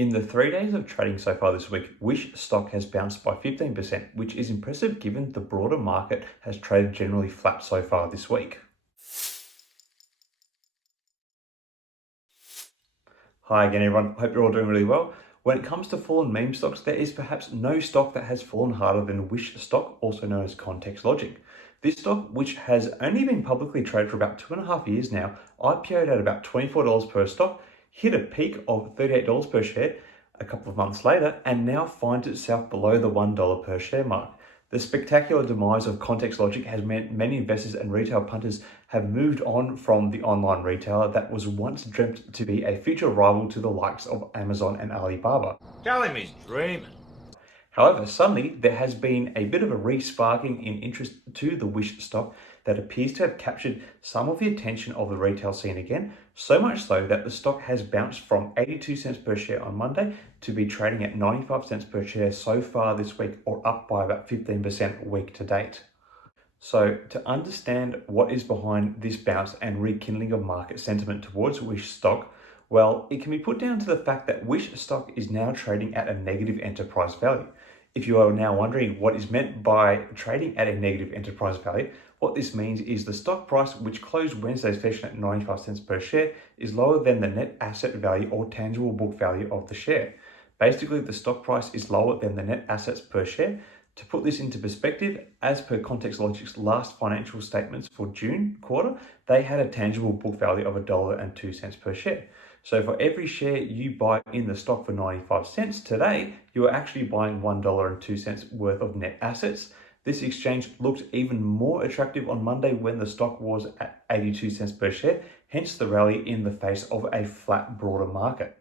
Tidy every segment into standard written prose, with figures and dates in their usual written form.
In the 3 days of trading so far this week, Wish stock has bounced by 15%, which is impressive given the broader market has traded generally flat so far this week. Hi again everyone, hope you're all doing really well. When it comes to fallen meme stocks, there is perhaps no stock that has fallen harder than Wish stock, also known as ContextLogic. This stock, which has only been publicly traded for about 2.5 years now, IPO'd at about $24 per stock, hit a peak of $38 per share a couple of months later, and now finds itself below the $1 per share mark. The spectacular demise of ContextLogic has meant many investors and retail punters have moved on from the online retailer that was once dreamt to be a future rival to the likes of Amazon and Alibaba. Tell him he's dreaming. However, suddenly there has been a bit of a re-sparking in interest to the Wish stock that appears to have captured some of the attention of the retail scene again, so much so that the stock has bounced from 82 cents per share on Monday to be trading at 95 cents per share so far this week, or up by about 15% week to date. So to understand what is behind this bounce and rekindling of market sentiment towards Wish stock, well, it can be put down to the fact that Wish stock is now trading at a negative enterprise value. If you are now wondering what is meant by trading at a negative enterprise value, what this means is the stock price, which closed Wednesday's session at 95 cents per share, is lower than the net asset value or tangible book value of the share. Basically, the stock price is lower than the net assets per share. To put this into perspective, as per ContextLogic's last financial statements for June quarter, they had a tangible book value of $1.02 per share. So for every share you buy in the stock for 95 cents today, you are actually buying $1.02 worth of net assets. This exchange looked even more attractive on Monday when the stock was at 82 cents per share, hence the rally in the face of a flat broader market.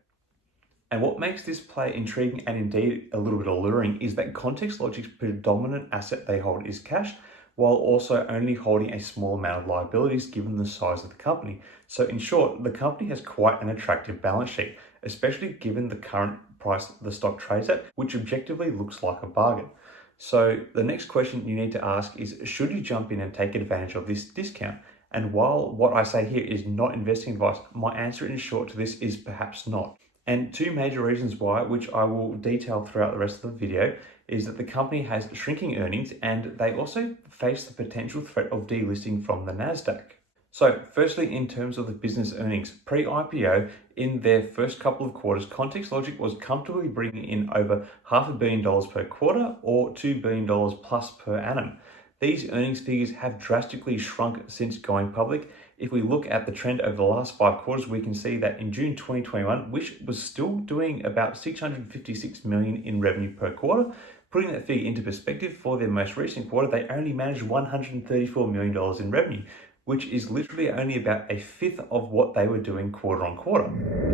And what makes this play intriguing and indeed a little bit alluring is that ContextLogic's predominant asset they hold is cash, while also only holding a small amount of liabilities given the size of the company. So in short, the company has quite an attractive balance sheet, especially given the current price the stock trades at, which objectively looks like a bargain. So the next question you need to ask is, should you jump in and take advantage of this discount? And while what I say here is not investing advice, my answer in short to this is perhaps not. And two major reasons why, which I will detail throughout the rest of the video, is that the company has shrinking earnings and they also face the potential threat of delisting from the NASDAQ. So firstly, in terms of the business earnings, pre-IPO, in their first couple of quarters, ContextLogic was comfortably bringing in over $500 million per quarter or $2 billion plus per annum. These earnings figures have drastically shrunk since going public. If we look at the trend over the last 5 quarters, we can see that in June 2021, Wish was still doing about $656 million in revenue per quarter. Putting that figure into perspective, for their most recent quarter, they only managed $134 million in revenue, which is literally only about a fifth of what they were doing quarter on quarter.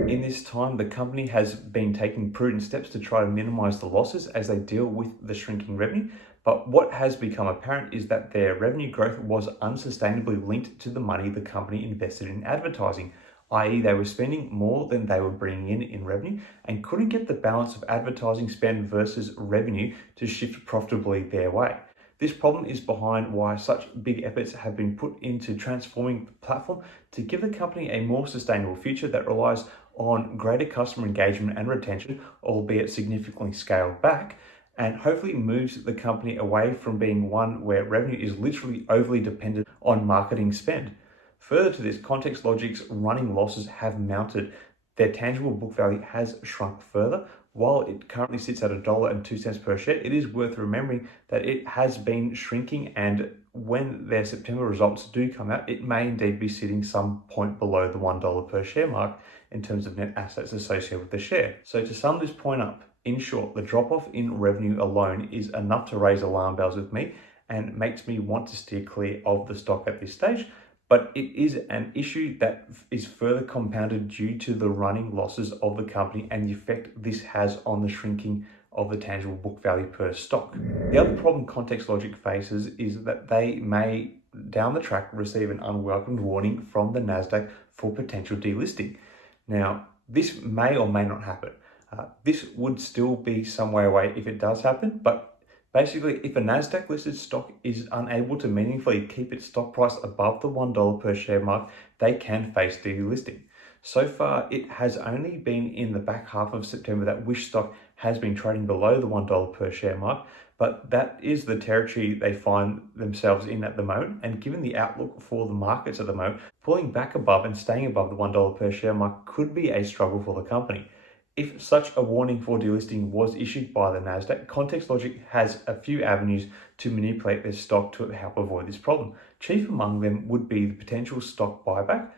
In this time, the company has been taking prudent steps to try to minimize the losses as they deal with the shrinking revenue. But what has become apparent is that their revenue growth was unsustainably linked to the money the company invested in advertising, i.e. they were spending more than they were bringing in revenue and couldn't get the balance of advertising spend versus revenue to shift profitably their way. This problem is behind why such big efforts have been put into transforming the platform to give the company a more sustainable future that relies on greater customer engagement and retention, albeit significantly scaled back, and hopefully moves the company away from being one where revenue is literally overly dependent on marketing spend. Further to this, ContextLogic's running losses have mounted. Their tangible book value has shrunk further. While it currently sits at $1.02 per share, it is worth remembering that it has been shrinking, and when their September results do come out, it may indeed be sitting some point below the $1 per share mark in terms of net assets associated with the share. So to sum this point up, in short, the drop-off in revenue alone is enough to raise alarm bells with me and makes me want to steer clear of the stock at this stage. But it is an issue that is further compounded due to the running losses of the company and the effect this has on the shrinking of the tangible book value per stock. The other problem ContextLogic faces is that they may, down the track, receive an unwelcomed warning from the NASDAQ for potential delisting. Now, this may or may not happen. This would still be some way away if it does happen, but basically, if a NASDAQ listed stock is unable to meaningfully keep its stock price above the $1 per share mark, they can face delisting. So far, it has only been in the back half of September that Wish stock has been trading below the $1 per share mark, but that is the territory they find themselves in at the moment. And given the outlook for the markets at the moment, pulling back above and staying above the $1 per share mark could be a struggle for the company. If such a warning for delisting was issued by the NASDAQ, ContextLogic has a few avenues to manipulate their stock to help avoid this problem. Chief among them would be the potential stock buyback,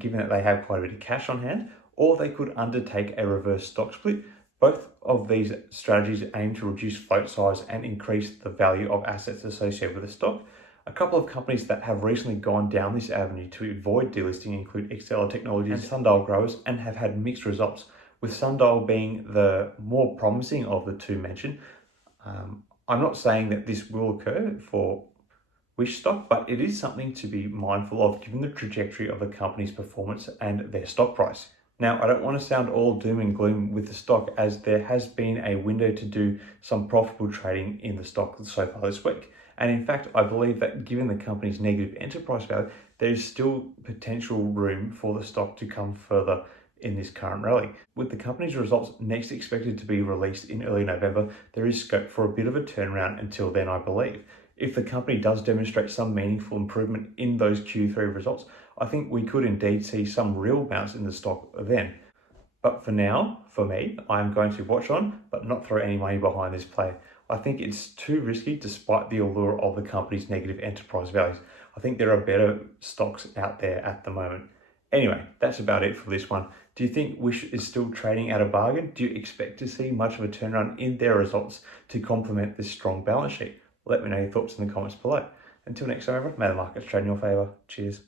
given that they have quite a bit of cash on hand, or they could undertake a reverse stock split. Both of these strategies aim to reduce float size and increase the value of assets associated with the stock. A couple of companies that have recently gone down this avenue to avoid delisting include Exceller Technologies and Sundial Growers, and have had mixed results, with Sundial being the more promising of the two mentioned. I'm not saying that this will occur for Wish stock, but it is something to be mindful of given the trajectory of the company's performance and their stock price. Now, I don't want to sound all doom and gloom with the stock, as there has been a window to do some profitable trading in the stock so far this week. And in fact, I believe that given the company's negative enterprise value, there is still potential room for the stock to come further in this current rally. With the company's results next expected to be released in early November, there is scope for a bit of a turnaround until then, I believe. If the company does demonstrate some meaningful improvement in those Q3 results, I think we could indeed see some real bounce in the stock then. But for now, for me, I'm going to watch on, but not throw any money behind this play. I think it's too risky despite the allure of the company's negative enterprise values. I think there are better stocks out there at the moment. Anyway, that's about it for this one. Do you think Wish is still trading at a bargain? Do you expect to see much of a turnaround in their results to complement this strong balance sheet? Let me know your thoughts in the comments below. Until next time, everyone, may the markets trade in your favour. Cheers.